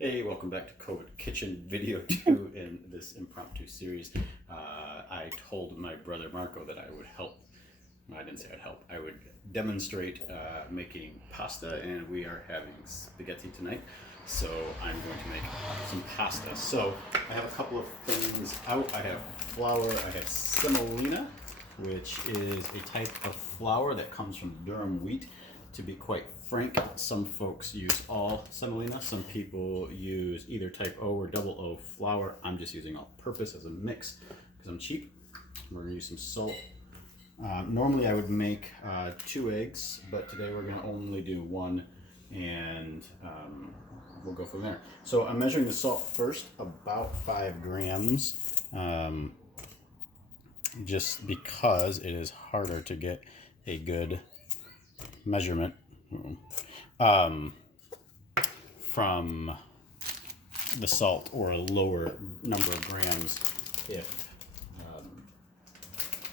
Hey, welcome back to COVID Kitchen Video 2 in this impromptu series. I told my brother Marco that I would help. I didn't say I'd help. I would demonstrate making pasta, and we are having spaghetti tonight. So I'm going to make some pasta. So I have a couple of things out. I have flour. I have semolina, which is a type of flour that comes from durum wheat. To be quite frank, some folks use all semolina. Some people use either type O or double O flour. I'm just using all-purpose as a mix because I'm cheap. We're gonna use some salt. Normally I would make 2 eggs, but today we're gonna only do 1, and we'll go from there. So I'm measuring the salt first, about 5 grams, just because it is harder to get a good measurement from the salt, or a lower number of grams if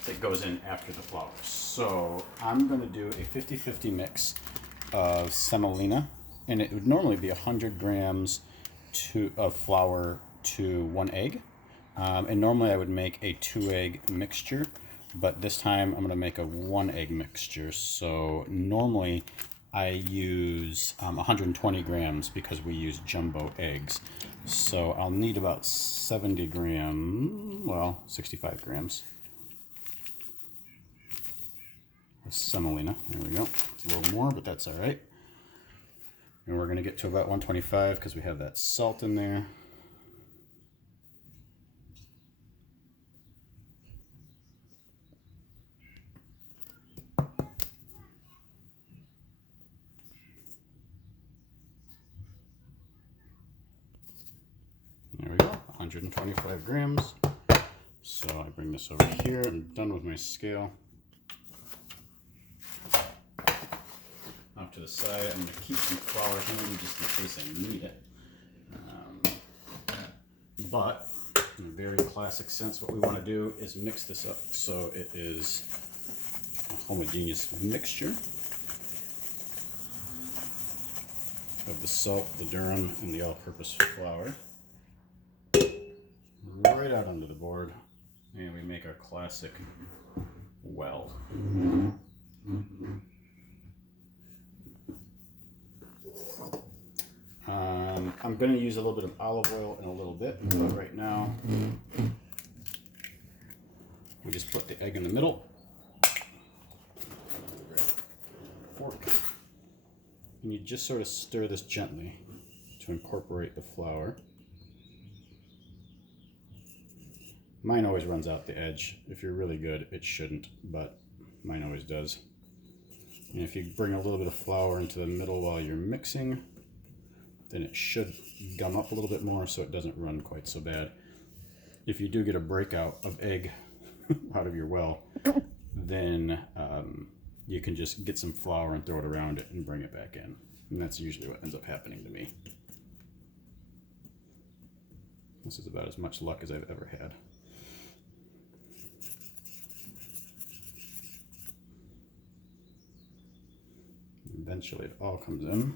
it goes in after the flour. So I'm going to do a 50-50 mix of semolina, and it would normally be 100 grams of flour to 1 egg. And normally I would make a 2-egg mixture, but this time I'm going to make a 1-egg mixture. So normally I use 120 grams because we use jumbo eggs. So I'll need about 70 grams, well, 65 grams of semolina. There we go. It's a little more, but that's all right. And we're going to get to about 125 because we have that salt in there. There we go, 125 grams. So I bring this over here. I'm done with my scale. Off to the side. I'm going to keep some flour handy just in case I need it. But in a very classic sense, what we want to do is mix this up so it is a homogeneous mixture of the salt, the durum, and the all-purpose flour. Right out onto the board, and we make our classic well. I'm going to use a little bit of olive oil in a little bit, but right now we just put the egg in the middle, fork, and you just sort of stir this gently to incorporate the flour. Mine always runs out the edge. If you're really good, it shouldn't, but mine always does. And if you bring a little bit of flour into the middle while you're mixing, then it should gum up a little bit more so it doesn't run quite so bad. If you do get a breakout of egg out of your well, then you can just get some flour and throw it around it and bring it back in. And that's usually what ends up happening to me. This is about as much luck as I've ever had. Eventually it all comes in.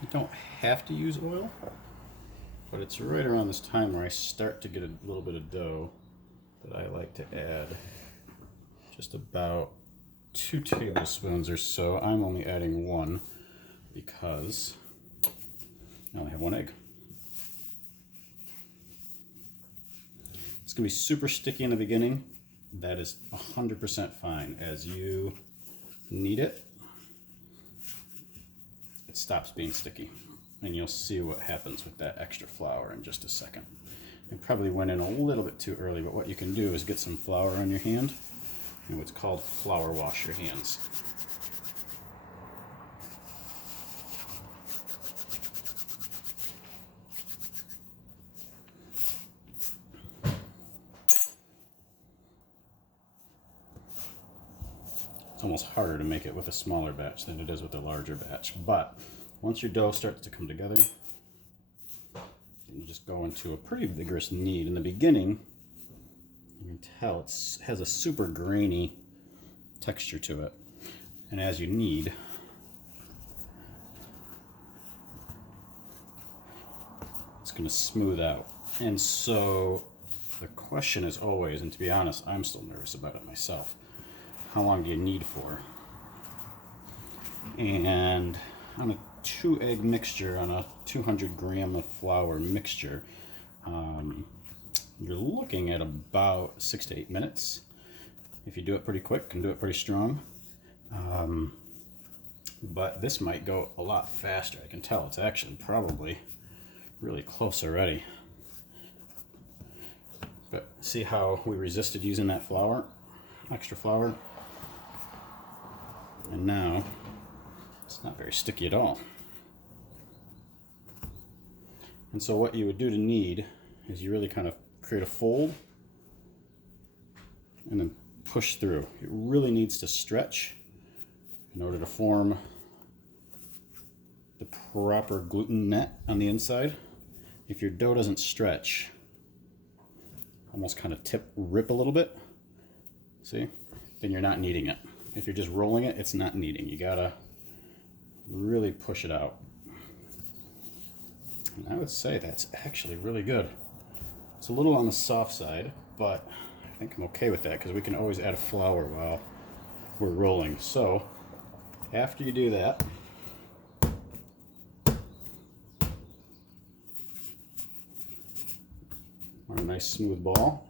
You don't have to use oil, but it's right around this time where I start to get a little bit of dough that I like to add just about 2 tablespoons or so. I'm only adding 1 because I only have 1 egg. It's going to be super sticky in the beginning. That is 100% fine. As you knead it, it stops being sticky. And you'll see what happens with that extra flour in just a second. It probably went in a little bit too early, but what you can do is get some flour on your hand and what's called flour wash your hands. It's almost harder to make it with a smaller batch than it is with a larger batch, but once your dough starts to come together, you just go into a pretty vigorous knead. In the beginning, can tell it has a super grainy texture to it. And as you knead, it's going to smooth out. And so the question is always, and to be honest, I'm still nervous about it myself, how long do you knead for? And on a 2-egg mixture, on a 200 gram of flour mixture, you're looking at about 6 to 8 minutes. If you do it pretty quick and do it pretty strong. But this might go a lot faster. I can tell it's actually probably really close already. But see how we resisted using that flour, extra flour? And now it's not very sticky at all. And so what you would do to knead is you really kind of create a fold and then push through. It really needs to stretch in order to form the proper gluten net on the inside. If your dough doesn't stretch, almost kind of rip a little bit, see, then you're not kneading it. If you're just rolling it, it's not kneading. You gotta really push it out. And I would say that's actually really good. It's a little on the soft side, but I think I'm okay with that because we can always add flour while we're rolling. So after you do that, on a nice smooth ball,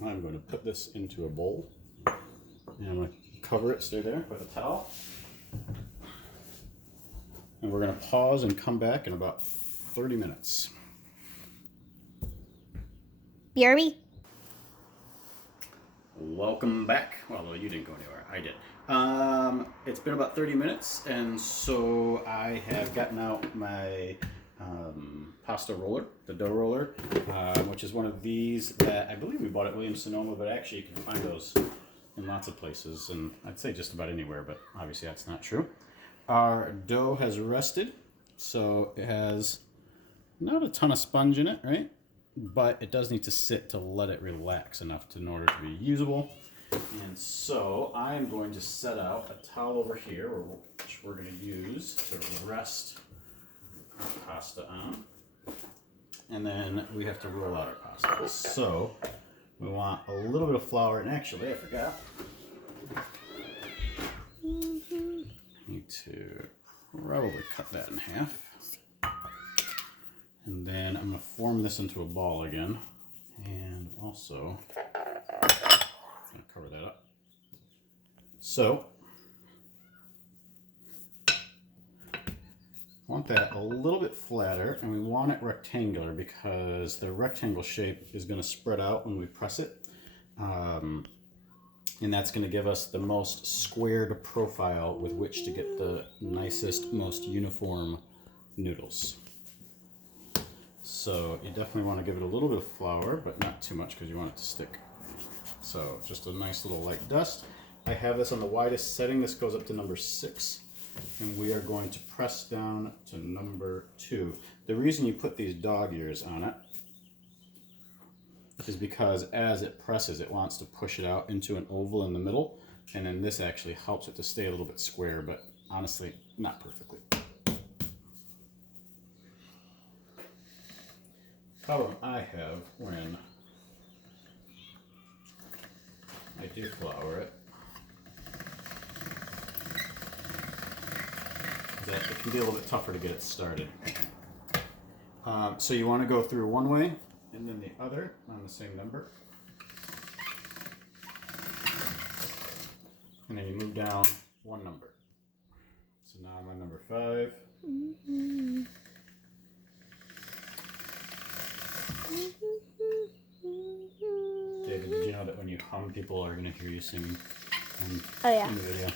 I'm going to put this into a bowl, and I'm going to cover it, stay there with a towel, and we're going to pause and come back in about 30 minutes. BRB. Welcome back. Well, you didn't go anywhere. I did. It's been about 30 minutes, and so I have gotten out my pasta roller, the dough roller, which is one of these that I believe we bought at Williams-Sonoma, but actually you can find those in lots of places, and I'd say just about anywhere, but obviously that's not true. Our dough has rested, so it has not a ton of sponge in it, right? But it does need to sit to let it relax enough in order to be usable. And so I'm going to set out a towel over here, which we're going to use to rest our pasta on. And then we have to roll out our pasta. So we want a little bit of flour, and actually I forgot. Need to probably cut that in half. And then I'm going to form this into a ball again. And also, I'm going to cover that up. So, want that a little bit flatter, and we want it rectangular because the rectangle shape is going to spread out when we press it. And that's going to give us the most squared profile with which to get the nicest, most uniform noodles. So you definitely want to give it a little bit of flour, but not too much because you want it to stick. So just a nice little light dust. I have this on the widest setting. This goes up to number 6. And we are going to press down to number 2. The reason you put these dog ears on it is because as it presses, it wants to push it out into an oval in the middle. And then this actually helps it to stay a little bit square, but honestly, not perfectly. Problem I have when I do flour it is that it can be a little bit tougher to get it started. So you want to go through one way and then the other on the same number. And then you move down one number. So now I'm on number 5. David, did you know that when you hum, people are going to hear you sing in the video?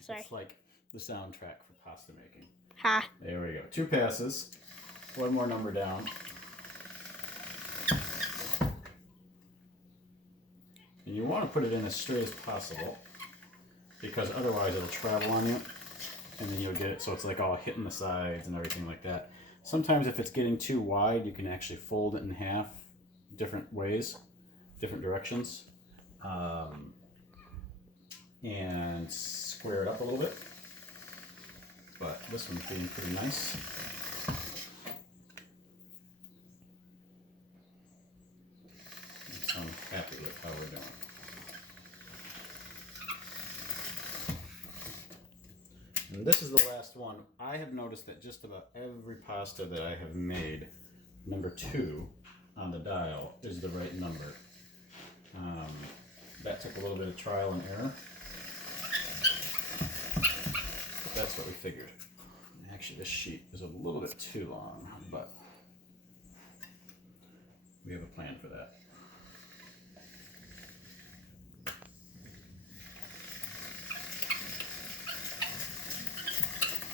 Sorry. It's like the soundtrack for pasta making. Ha. There we go. 2 passes. One more number down. And you want to put it in as straight as possible because otherwise it'll travel on you and then you'll get it so it's like all hitting the sides and everything like that. Sometimes if it's getting too wide, you can actually fold it in half different ways, different directions, and square it up a little bit. But this one's being pretty nice. So I'm happy with how we're doing. And this is the last one. I have noticed that just about every pasta that I have made, number 2 on the dial is the right number. That took a little bit of trial and error. But that's what we figured. Actually, this sheet is a little bit too long, but we have a plan for that.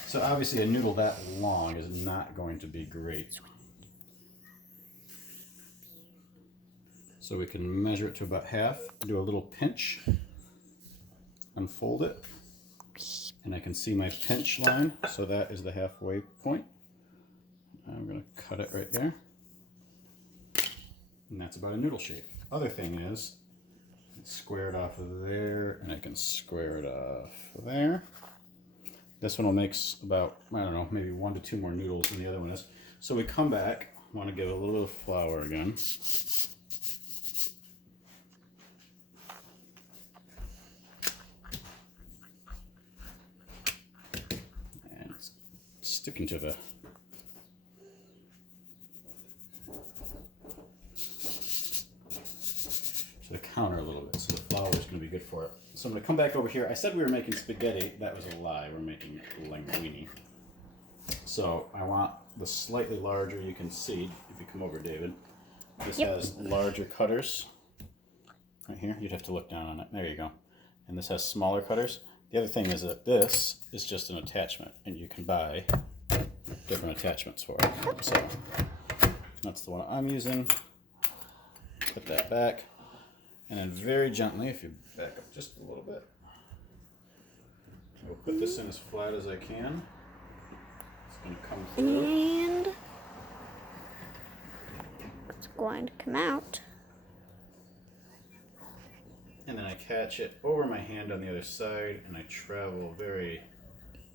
So obviously a noodle that long is not going to be great. So we can measure it to about half, do a little pinch, unfold it, and I can see my pinch line, so that is the halfway point. I'm going to cut it right there, and that's about a noodle shape. Other thing is, square it off of there, and I can square it off there. This one will make about, I don't know, maybe 1 to 2 more noodles than the other one is. So we come back, want to give it a little bit of flour again. And it's sticking to the counter a little bit, so the flour is going to be good for it. So I'm going to come back over here. I said we were making spaghetti. That was a lie. We're making linguine. So I want the slightly larger, you can see, if you come over, David. This has larger cutters. Right here. You'd have to look down on it. There you go. And this has smaller cutters. The other thing is that this is just an attachment, and you can buy different attachments for it. So that's the one I'm using. Put that back. And then very gently, if you back up just a little bit, I'll put this in as flat as I can. It's going to come through. And it's going to come out. And then I catch it over my hand on the other side, and I travel very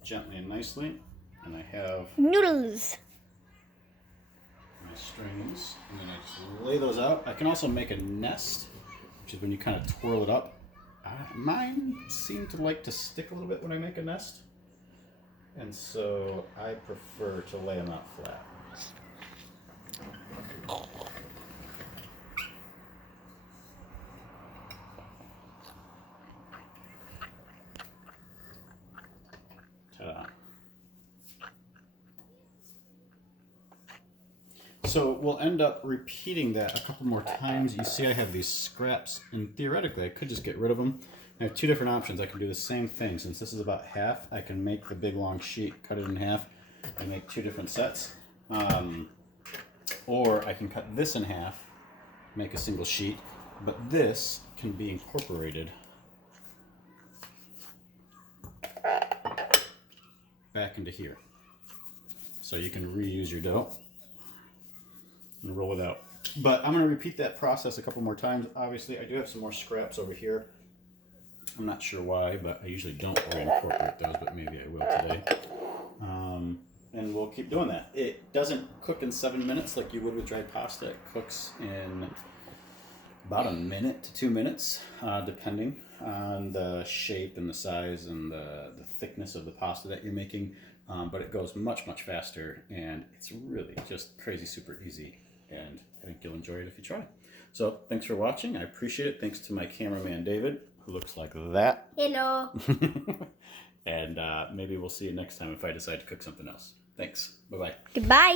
gently and nicely. And I have Noodles. my strings, and then I just lay those out. I can also make a nest, which is when you kind of twirl it up. Mine seem to like to stick a little bit when I make a nest, and so I prefer to lay them out flat. Ta-da. So we'll end up repeating that a couple more times. You see I have these scraps, and theoretically I could just get rid of them. I have 2 different options. I can do the same thing. Since this is about half, I can make the big long sheet, cut it in half, and make 2 different sets. Or I can cut this in half, make a single sheet, but this can be incorporated back into here. So you can reuse your dough and roll it out. But I'm going to repeat that process a couple more times. Obviously, I do have some more scraps over here. I'm not sure why, but I usually don't reincorporate those, but maybe I will today. And we'll keep doing that. It doesn't cook in 7 minutes like you would with dried pasta. It cooks in about 1 minute to 2 minutes, depending on the shape and the size and the thickness of the pasta that you're making. But it goes much, much faster, and it's really just crazy super easy. And I think you'll enjoy it if you try. So thanks for watching. I appreciate it. Thanks to my cameraman, David, who looks like that. Hello. And maybe we'll see you next time if I decide to cook something else. Thanks. Bye-bye. Goodbye.